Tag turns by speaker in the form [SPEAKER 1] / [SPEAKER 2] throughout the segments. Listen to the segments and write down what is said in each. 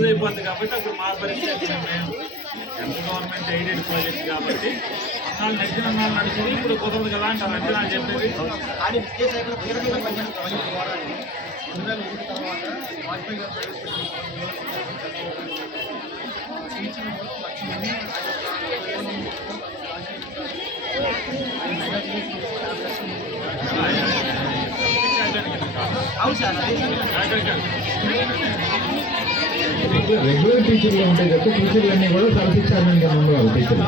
[SPEAKER 1] అయిపోతుంది కాబట్టి అప్పుడు మా పరిస్థితి మేము ఎంత గవర్నమెంట్ ఎయిడెడ్ ప్రాజెక్ట్ కాబట్టి అన్నాళ్ళు నడిచిన అన్నాళ్ళు నడిచింది. ఇప్పుడు కుదరదు కదా అంటే అంటే అని చెప్పేది.
[SPEAKER 2] ఆడి
[SPEAKER 3] రెగ్యులర్ టీచర్లు ఉంటాయి కదా టీచర్లు అన్ని కూడా సర్వశిక్షానంగా ఉండవాలి టీచర్లు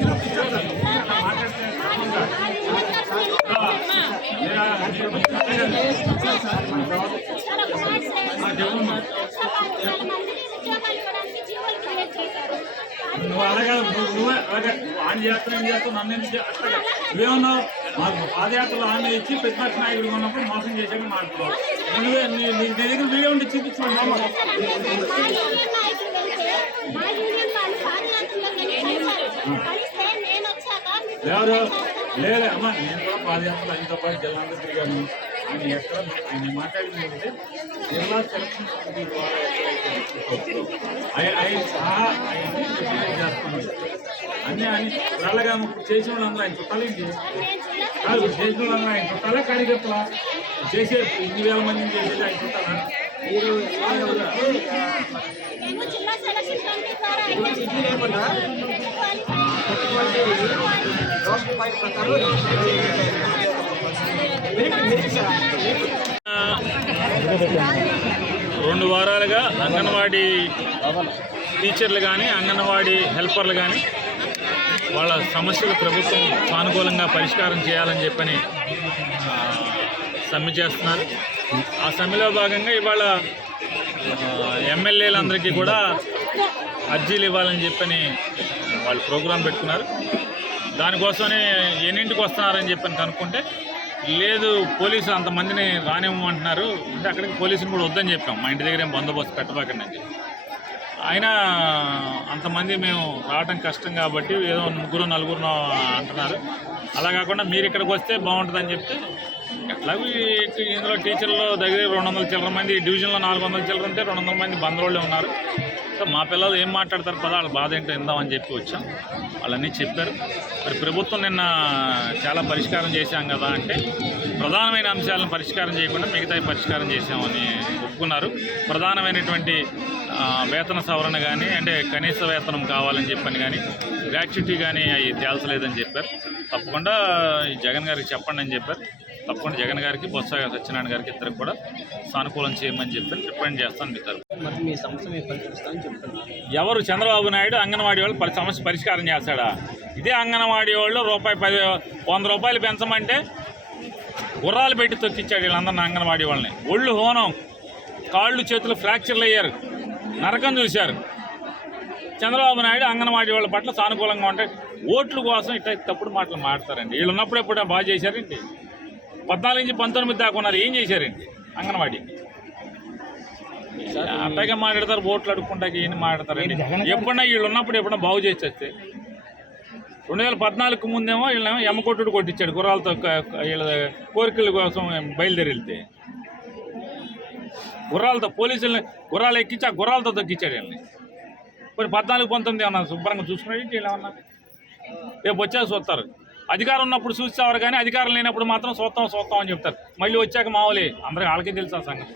[SPEAKER 1] నువ్వు అలాగే నువ్వే అలాగే ఆన్ ఏం చేస్తావు నన్ను ఎందుకు చే- నువ్వేమన్నావు? మాకు పాదయాత్రలో హామీ ఇచ్చి ప్రతిపక్ష నాయకుడు ఉన్నప్పుడు మోసం చేశాక మాట్లాడు నువ్వే నీ దగ్గర వీడియో ఉండి చూపించు ఎవరు? లేదు అమ్మా నేను కూడా పాదయాత్రలో ఆయనతో పాటు జిల్లాంతా తిరిగాను. ఆయన ఎక్కడ ఆయన మాట్లాడింది జిల్లా సెలక్షన్ కమిటీ ద్వారా అన్నీ ఆయన ఆయన ఆయన చేసిన వాళ్ళందరూ ఆయన చుట్టాలేంటి కాదు చేసిన వాళ్ళందరూ ఆయన చుట్టాలే? కార్యకర్తలా చేసే ఇన్ని వేల మందిని చేసేది ఆయన చుట్టాలా?
[SPEAKER 2] మీరు ప్రకారం
[SPEAKER 1] రెండు వారాలుగా అంగన్వాడీ టీచర్లు కానీ అంగన్వాడీ హెల్పర్లు కానీ వాళ్ళ సమస్యలు ప్రభుత్వం సానుకూలంగా పరిష్కారం చేయాలని చెప్పని సమ్మె చేస్తున్నారు. ఆ సమ్మెలో భాగంగా ఇవాళ ఎమ్మెల్యేలందరికీ కూడా అర్జీలు ఇవ్వాలని చెప్పని వాళ్ళు ప్రోగ్రాం పెట్టుకున్నారు. దానికోసమే ఎన్నింటికి వస్తున్నారని చెప్పని కనుక్కుంటే లేదు పోలీసులు అంతమందిని రానివ్వమంటున్నారు. అంటే అక్కడికి పోలీసులు కూడా వద్దని చెప్పాం. మా ఇంటి దగ్గర ఏం బందోబస్తు పెట్టబాకండి అని చెప్పి. అయినా అంతమంది మేము రావడం కష్టం కాబట్టి ఏదో ముగ్గురు నలుగురు అంటున్నారు. అలా కాకుండా మీరు ఇక్కడికి వస్తే బాగుంటుందని చెప్తే ఎట్లాగూ ఇందులో టీచర్లు దగ్గర రెండు వందల చిల్లర మంది డివిజన్లో నాలుగు వందల చిల్లర ఉంటే రెండు వందల మంది బందరోళ్ళే ఉన్నారు. సో మా పిల్లలు ఏం మాట్లాడతారు పదా వాళ్ళ బాధ ఏంటో ఇందామని చెప్పి వచ్చాం. వాళ్ళన్నీ చెప్పారు. మరి ప్రభుత్వం నిన్న చాలా పరిష్కారం చేశాం కదా అంటే ప్రధానమైన అంశాలను పరిష్కారం చేయకుండా మిగతావి పరిష్కారం చేశామని ఒప్పుకున్నారు. ప్రధానమైనటువంటి వేతన సవరణ కానీ అంటే కనీస వేతనం కావాలని చెప్పని కానీ గ్రాట్యుటీ కానీ అవి తేల్చలేదని చెప్పారు. తప్పకుండా ఈ జగన్ గారికి చెప్పండి అని చెప్పారు. తప్పకుండా జగన్ గారికి బొత్స సత్యనారాయణ గారికి ఇద్దరికి కూడా సానుకూలం చేయమని చెప్పి రిప్రజెంట్ చేస్తాను మీ తరపు ఎవరు చంద్రబాబు నాయుడు అంగన్వాడీ వాళ్ళు సమస్య పరిష్కారం చేస్తాడా? ఇదే అంగన్వాడీ వాళ్ళు రూపాయి పది వంద రూపాయలు పెంచమంటే గుర్రాలు పెట్టి తొక్కిచ్చాడు వీళ్ళందరినీ అంగన్వాడీ వాళ్ళని. ఒళ్ళు హోనం కాళ్ళు చేతులు ఫ్రాక్చర్లు అయ్యారు నరకం చూశారు. చంద్రబాబు నాయుడు అంగన్వాడీ వాళ్ళ పట్ల సానుకూలంగా ఉంటే ఓట్ల కోసం ఇట్లా తప్పుడు మాటలు మాడతారండి వీళ్ళు ఉన్నప్పుడు ఎప్పుడు బాగా చేశారండి పద్నాలుగు నుంచి పంతొమ్మిది దాకా ఉన్నారు. ఏం చేశారండి అంగన్వాడీ? అట్లాగే మాట్లాడతారు ఓట్లు అడుక్కుంటాకి ఏం మాట్లాడతారండి? ఎప్పుడన్నా వీళ్ళు ఉన్నప్పుడు ఎప్పుడన్నా బాగు చేసి వస్తే. రెండు వేల పద్నాలుగు ముందేమో వీళ్ళేమో ఎమ్మకొట్టుడు కొట్టించాడు గుర్రాలతో వీళ్ళ కోరికల కోసం బయలుదేరి వెళ్తే గుర్రాలతో పోలీసుల్ని గుర్రాలు ఎక్కించి ఆ గుర్రాలతో తొక్కిచ్చాడు వీళ్ళని. కొన్ని పద్నాలుగు పంతొమ్మిది ఏమన్నా శుభ్రంగా చూసుకునేది వీళ్ళు ఏమన్నా రేపు వచ్చాక చూస్తారు. అధికారం ఉన్నప్పుడు చూసేవారు కానీ అధికారం లేనప్పుడు మాత్రం చూస్తాం చూస్తాం అని చెప్తారు. మళ్ళీ వచ్చాక మామూలే అందరికి వాళ్ళకే తెలుసు ఆ సంగతి.